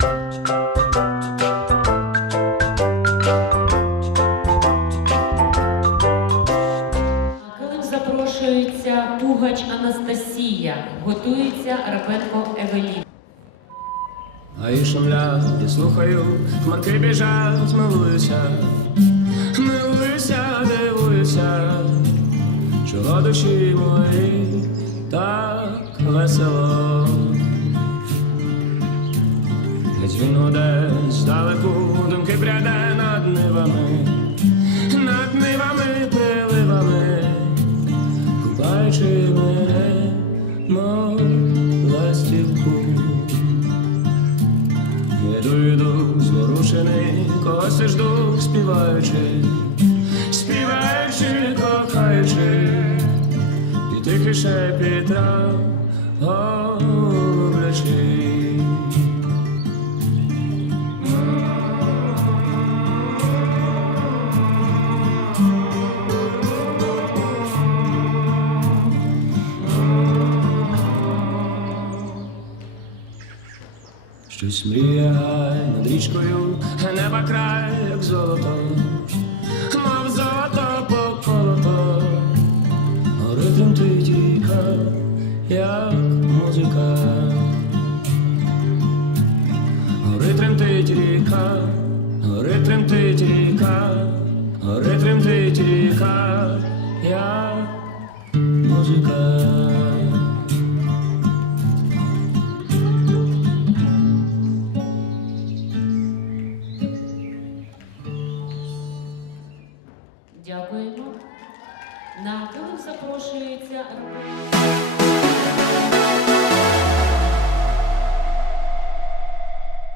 Килим запрошується Пугач Анастасія. Готується Рапенко Евелін. А і шумлять, я слухаю, хмарки біжать, милуюся, милуюся, дивуюся, чого душі мої так весело. Геть він гуде здалеку, думки пряде над нивами, над нивами, приливами, купаючи мене, мов ластівку. Іду, йду, зворушений, когось жду, співаючи, співаючи, кохаючи, і тихий шепіт Щось мріє гай над річкою, неба край, як золото, мов золото поколото, гори тремтить ріка, як музика, гори тремтить ріка, гори тремтить ріка, гори тремтить ріка, як музика. Дякуємо. На килим запрошується.